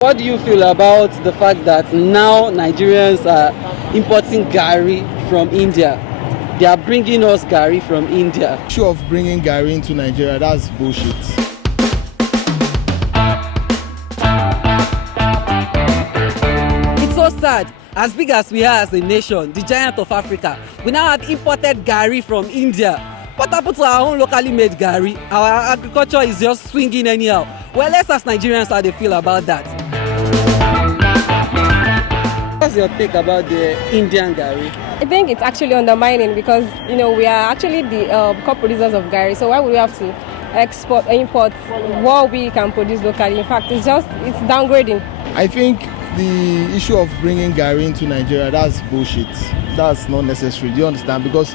What do you feel about the fact that now Nigerians are importing Garri from India? They are bringing us Garri from India. The issue of bringing Garri into Nigeria, that's bullshit. It's so sad. As big as we are as a nation, the giant of Africa, we now have imported Garri from India. What happened to our own locally made Garri? Our agriculture is just swinging anyhow. Well, let's ask Nigerians how they feel about that. What's your take about the Indian Garri? I think it's actually undermining because, we are actually the top producers of Garri. So why would we have to import what we can produce locally? In fact, it's downgrading. I think the issue of bringing Garri into Nigeria, that's bullshit. That's not necessary. Do you understand? Because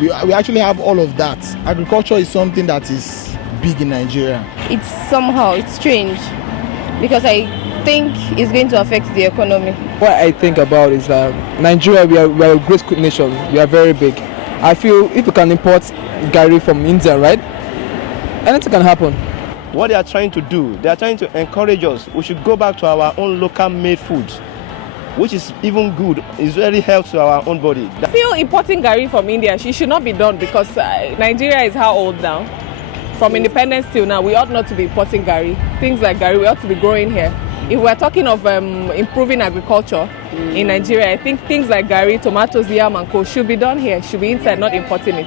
we actually have all of that. Agriculture is something that is big in Nigeria. It's strange because I think it's going to affect the economy. What I think about is that Nigeria, we are a great nation. We are very big. I feel if we can import Garri from India, right, anything can happen. What they are trying to do, they are trying to encourage us. We should go back to our own local made food, which is even good. It's very helpful to our own body. I feel importing Garri from India, she should not be done because Nigeria is how old now? From independence till now, we ought not to be importing Garri. Things like Garri, we ought to be growing here. If we're talking of improving agriculture in Nigeria, I think things like Garri, tomatoes, yam and co should be done here, should be inside, not importing it.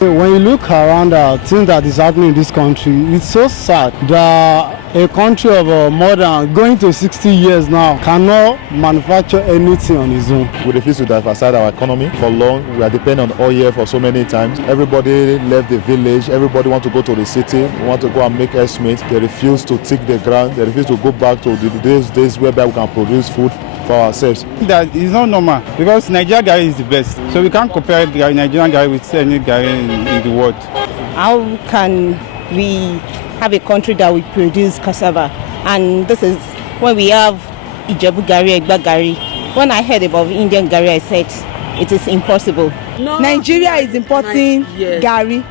When you look around things that is happening in this country, it's so sad that a country of more than going to 60 years now cannot manufacture anything on its own. We refuse to diversify our economy for long. We are dependent on oil for so many times. Everybody left the village. Everybody want to go to the city. We want to go and make estimates. They refuse to take the ground. They refuse to go back to the days whereby we can produce food for ourselves. That is not normal because Nigerian Garri is the best. So we can't compare Nigerian Garri with any Garri in the world. How can we have a country that will produce cassava? And this is when we have Ijebu Garri, Egba Garri. When I heard about Indian Garri, I said it is impossible. No, Nigeria is importing Garri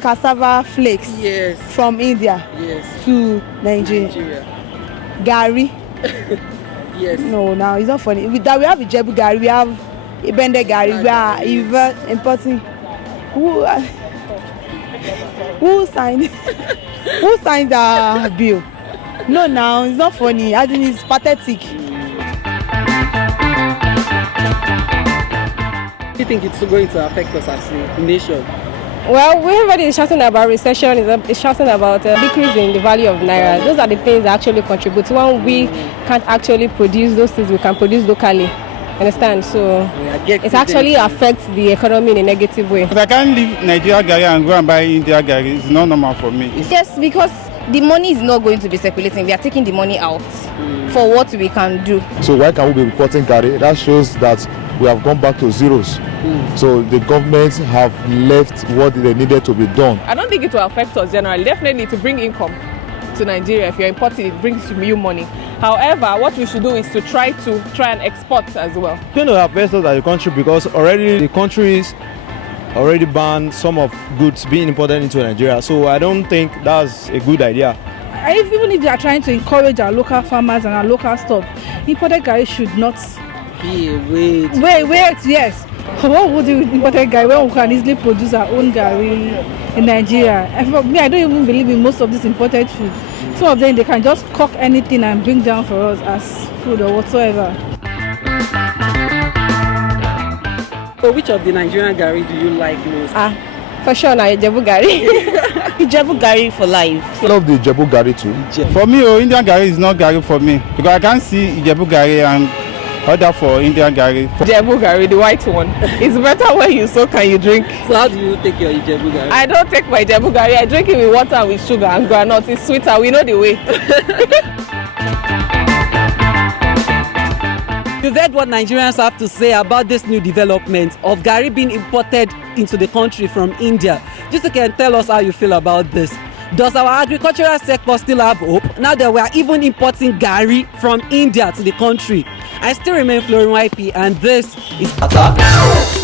cassava flakes from India to Nigeria. Garri. Yes. No, now it's not funny. We have Ijebu Garri, we have Ibende Garri, we are even importing. Who signed the bill? No, now it's not funny. I think it's pathetic. Do you think it's going to affect us as a nation? Well, everybody is shouting about recession, is shouting about decrease in the value of Naira. Those are the things that actually contribute. When we can't actually produce those things we can produce locally. Understand? So it actually affects the economy in a negative way. But I can't leave Nigeria Garri and go and buy India Garri. It's not normal for me. Yes, because the money is not going to be circulating. We are taking the money out for what we can do. So why can we be importing Garri? That shows that we have gone back to zeros. So the governments have left what they needed to be done. I don't think it will affect us generally. Definitely to bring income to Nigeria. If you're importing, it brings you money. However, what we should do is to try and export as well. It's going to affect us as a country because already the countries already banned some of goods being imported into Nigeria. So I don't think that's a good idea. Even if they are trying to encourage our local farmers and our local stuff, imported Garri should not be a way. Wait, yes. What would do with imported Garri when we can easily produce our own Garri in Nigeria? And for me, I don't even believe in most of this imported food. Some of them, they can just cook anything and bring down for us as food or whatsoever. So which of the Nigerian Garri do you like most? For sure now, Ijebu Garri. Ijebu Garri for life. I love the Ijebu Garri too. For me, Indian Garri is not Garri for me because I can't see Ijebu Garri and order for Indian Garri. Ijebu Garri, the white one. It's better when you soak and you drink. So how do you take your Ijebu Garri? I don't take my Ijebu Garri. I drink it with water and with sugar and groundnut. It's sweeter. We know the way. You've heard what Nigerians have to say about this new development of Garri being imported into the country from India. Just can tell us how you feel about this. Does our agricultural sector still have hope now that we are even importing Garri from India to the country? I still remain Fluorin YP and this is Battabox.